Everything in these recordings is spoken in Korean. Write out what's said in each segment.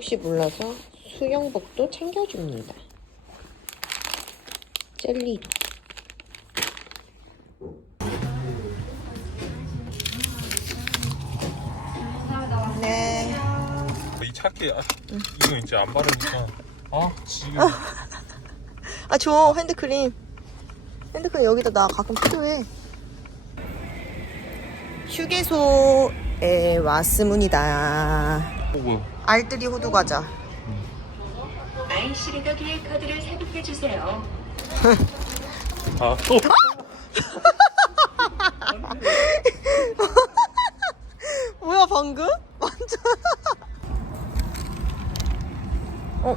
혹시 몰라서 수영복도 챙겨줍니다. 젤리도. 네. 이 차키 아, 이거 이제 안 바르니까 아 지금 아, 줘. 핸드크림. 핸드크림 여기다 나 가끔 필요해. 휴게소에 왔습니다. 어, 뭐야 알뜰이 호두 과자. IC 리더기의 카드를 삽입해 주세요. 아 또 뭐야 방금? 완전. 어,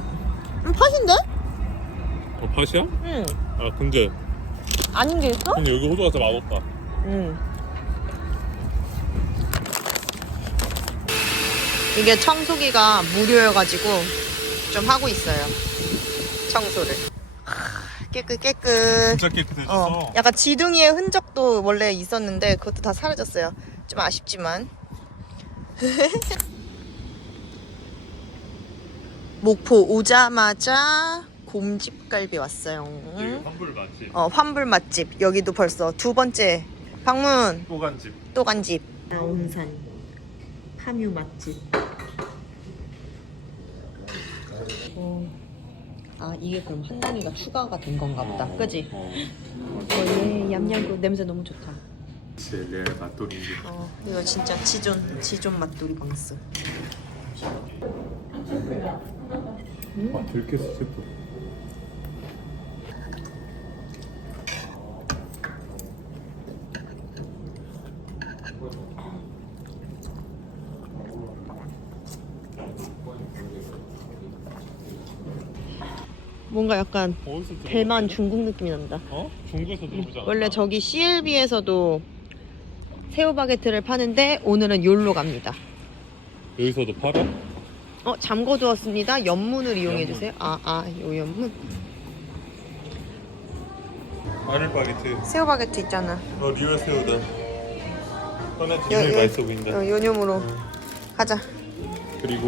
음, 팥인데? 어, 팥이야? 응. 아 근데 아닌 게 있어? 근데 여기 호두가 더 맛없다 응. 이게 청소기가 무료여가지고 좀 하고 있어요. 청소를. 하, 깨끗 깨끗. 진짜 깨끗해졌어 어, 약간 지둥이의 흔적도 원래 있었는데 그것도 다 사라졌어요. 좀 아쉽지만. 목포 오자마자 곰집갈비 왔어요. 여기 환불 맛집 어, 환불 맛집. 여기도 벌써 두 번째 방문 또간집 또간 집. 나온산 파뮤 맛집. 어. 아 이게 그럼 한 단위가 추가가 된 건가 보다. 그지? 어, 어, 얘 얌얌도 냄새 너무 좋다. 제내 맛돌이 어, 이거 진짜 지존 지존 맛돌이 방스. 아 들켰어 셰프 뭔가 약간 어디서 들어 대만 중국 느낌이 난다. 어? 중국에서 들어보지 않았나? 원래 저기 CLB에서도 새우 바게트를 파는데 오늘은 욜로 갑니다. 여기서도 팔아? 어 잠궈 두었습니다. 연문을 이용해 주세요. 아아요 연문. 마늘 바게트 새우 바게트 있잖아. 어 리얼 새우다 꺼내 여- 굉장히 여- 맛있어 보인다 어, 요념으로 가자. 그리고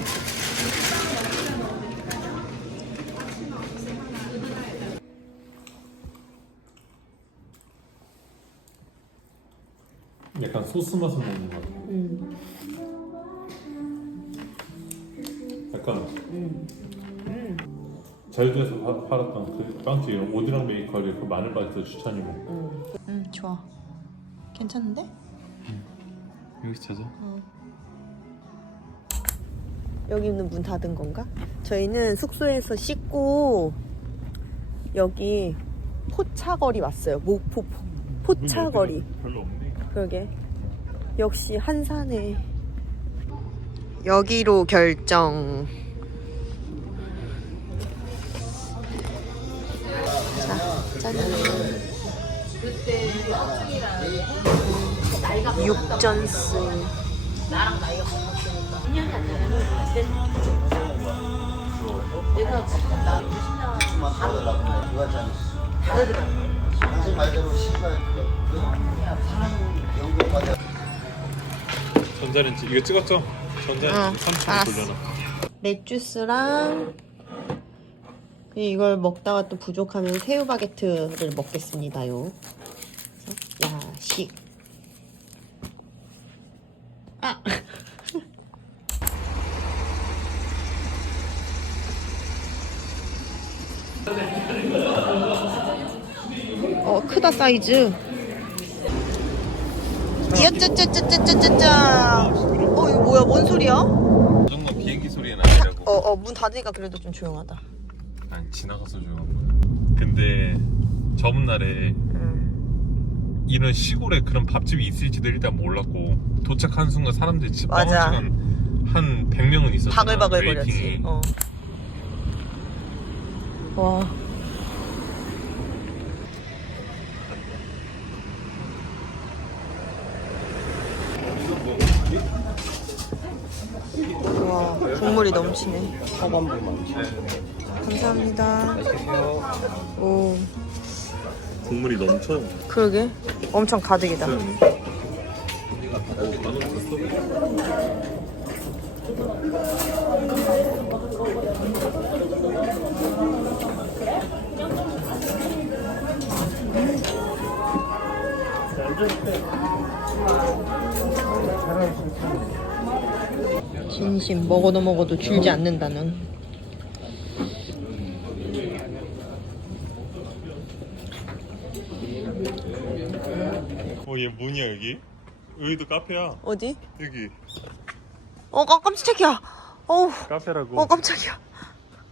소스 맛을 먹는 것 같아 음. 약간 제주도에서 파- 팔았던 그 빵집 오디랑 베이커리 그 마늘 바게트 추천이고 음 좋아. 괜찮은데? 여기 찾아 여기는 문 닫은 건가? 저희는 숙소에서 씻고 여기 포차거리 왔어요. 목포 포- 포차거리. 별로 없네 그러게. 역시 한산에. 여기로 결정. 자, 짠. 육전스. 전자레인지 이거 찍었죠? 전자레인지 응, 3초 알았어. 돌려놔 렛주스랑 그리고 이걸 먹다가 또 부족하면 새우 바게트를 먹겠습니다요. 야식. 아. 어 크다 사이즈. 이야짜짜짜짜짜짜. 어 이거 뭐야? 뭔 소리야? 이 정도 비행기 소리는 아니라고 어, 어, 문 닫으니까 그래도 좀 조용하다. 아니 지나가서 조용한 거야 근데 저번 날에 응. 이런 시골에 그런 밥집이 있을지도 일단 몰랐고 도착한 순간 사람들이 집 맞아. 뻥치는 한 100명은 있었잖아 바글바글 거렸지. 어. 와. 와, 국물이 넘치네. 감사합니다. 오, 국물이 넘쳐 그러게. 엄청 가득이다. 진심 먹어도 먹어도 줄지 않는다는. 어얘 뭐냐 여기? 여기도 카페야 어디? 여기 어 깜- 깜짝이야. 어우. 카페라고 어 깜짝이야.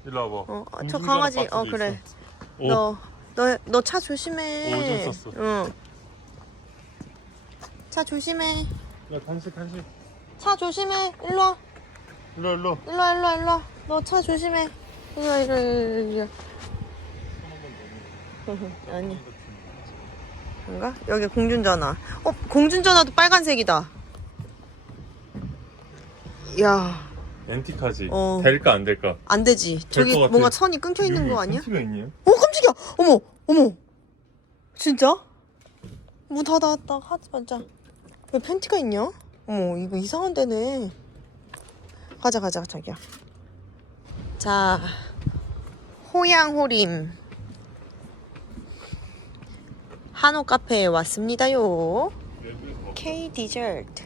일로 와봐 어, 저 공중전화 강아지. 박스도 어 그래. 있어. 오, 너 너 너 차 조심해. 오줌 쌌어. 응. 차 조심해. 야 간식 간식 차 조심해. 일로 와. 일로 와, 일로 와. 일로 와 일로 와 일로 와. 너차 조심해. 일로 와 일로 와 일로 와. 아니. 뭔가? 여기 공중전화. 어, 공중전화도 빨간색이다. 야, 엔티카지 어. 될까 안 될까? 안 되지. 저기 것 같아. 뭔가 선이 끊겨 있는 거 아니야? 가 있냐? 어, 깜짝이야. 어머, 어머. 진짜? 문 닫아왔다. 하지 말자. 왜 팬티가 있냐? 어머, 이거 이상한 데네. 가자, 가자, 자기야. 자, 호양호림. 한옥 카페에 왔습니다요. K 디저트.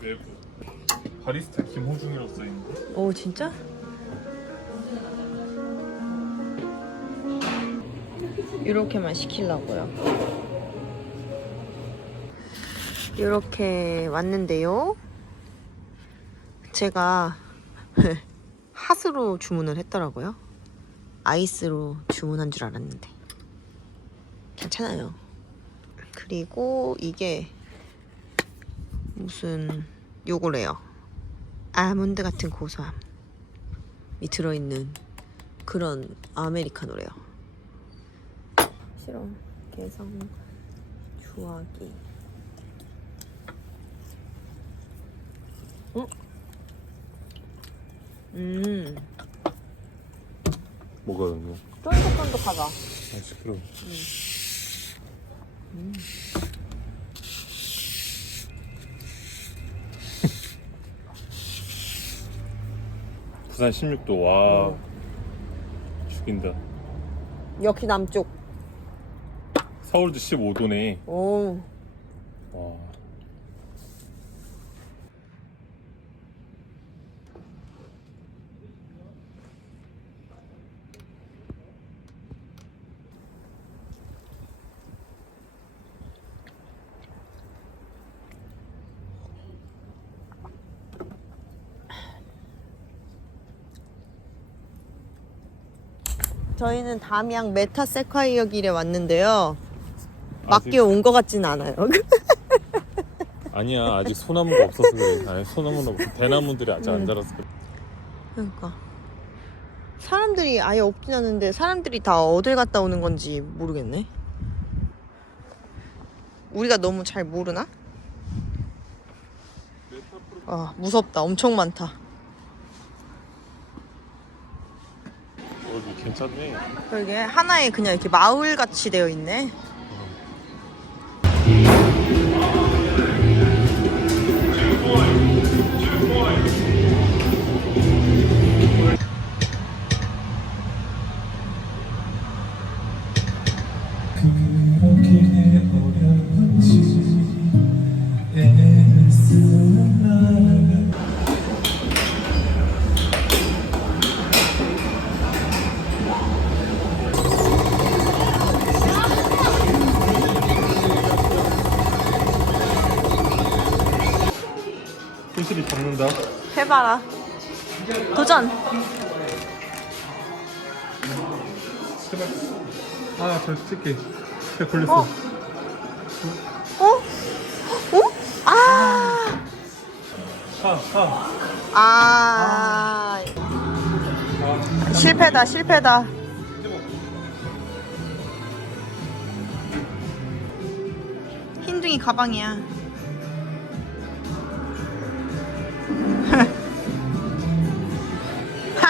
외부 바리스타 김호중이라고 써있는데 오, 진짜? 이렇게만 시키려고요. 이렇게 왔는데요. 제가 핫으로 주문을 했더라고요. 아이스로 주문한 줄 알았는데 괜찮아요. 그리고 이게 무슨 요거래요. 아몬드 같은 고소함이 들어있는 그런 아메리카노래요. 싫어. 개성 주화기. 어? 음, 뭐가 여기? 쫀득쫀득하다. 아 시끄러워 부산 16도 와 죽인다. 역시 남쪽. 서울도 15도네. 오, 와 저희는 담양 메타 세콰이어 길에 왔는데요. 아직- 맞게 온 것 같진 않아요. 아니야 아직 소나무가 없어서 그래 아니 소나무는 없어 대나무들이 아직 안 자라서 그래 그러니까 사람들이 아예 없진 않은데 사람들이 다 어딜 갔다 오는 건지 모르겠네. 우리가 너무 잘 모르나? 아 무섭다. 엄청 많다. 여기 괜찮네 그러게 하나에 그냥 이렇게 마을 같이 되어 있네. 잡는다 해봐라. 도전. 제발 아저 찍게 제가 걸렸어 어? 어? 어? 아. 하하 아. 실패다, 실패다. 흰둥이 가방이야.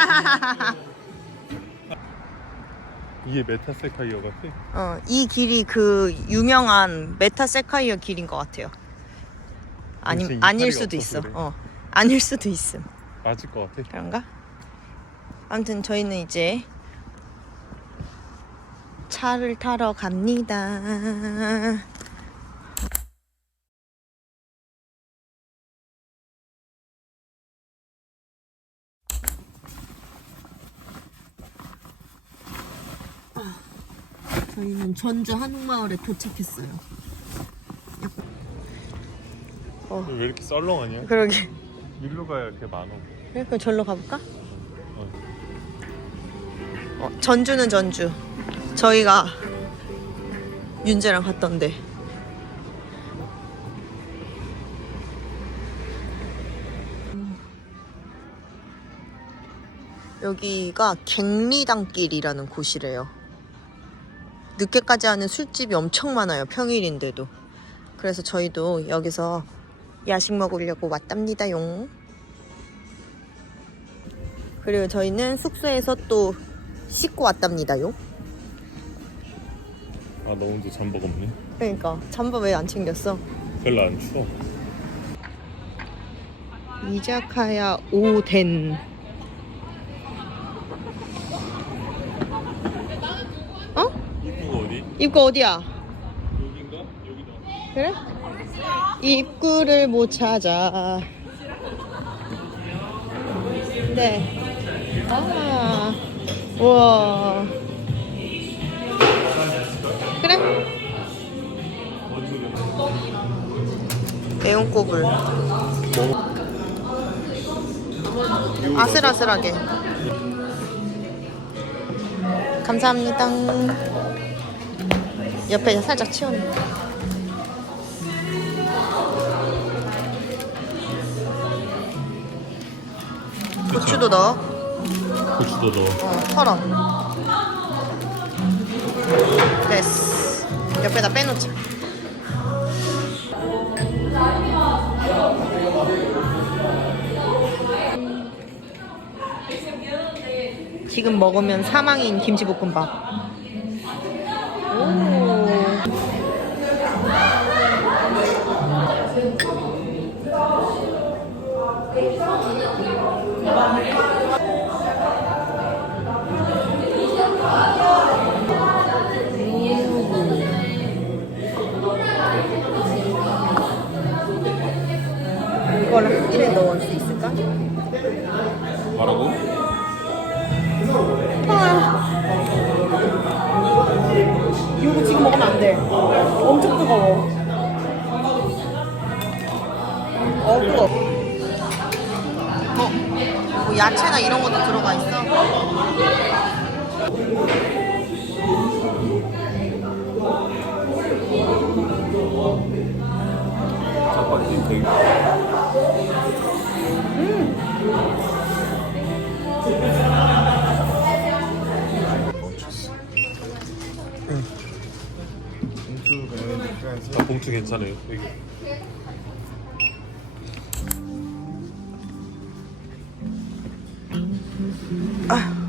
이게 메타세카이어 같아? 어, 이 길이 그 유명한 메타세카이어 길인 것 같아요. 아니, 아닐 이파리가 수도 없어서 있어. 그래. 어, 아닐 수도 있음. 맞을 것 같아. 그런가? 아무튼 저희는 이제 차를 타러 갑니다. 저희는 전주 한옥마을에 도착했어요. 왜 이렇게 썰렁하냐? 그러게. 일로 가야 이렇게 많어. 그래, 그럼 절로 가볼까? 어, 전주는 전주. 저희가 윤재랑 갔던데. 여기가 갱리단길이라는 곳이래요. 늦게까지 하는 술집이 엄청 많아요. 평일인데도. 그래서 저희도 여기서 야식 먹으려고 왔답니다용. 그리고 저희는 숙소에서 또 씻고 왔답니다요. 아, 너 혼자 잠복 없네. 그러니까 잠바 왜 안 챙겼어? 별로 안 추워. 이자카야 오덴. 어? 입구 어디야? 여긴가? 여기다. 그래? 입구를 못 찾아. 네. 아, 우와. 그래? 매운 꼬불. 아슬아슬하게. 감사합니다. 옆에 살짝 치웠네. 고추도 넣어. 고추도 넣어. 어, 털어. 됐어. 옆에다 빼놓자. 지금 먹으면 사망인 김치볶음밥. 봉투 괜찮아요. 여기. 아,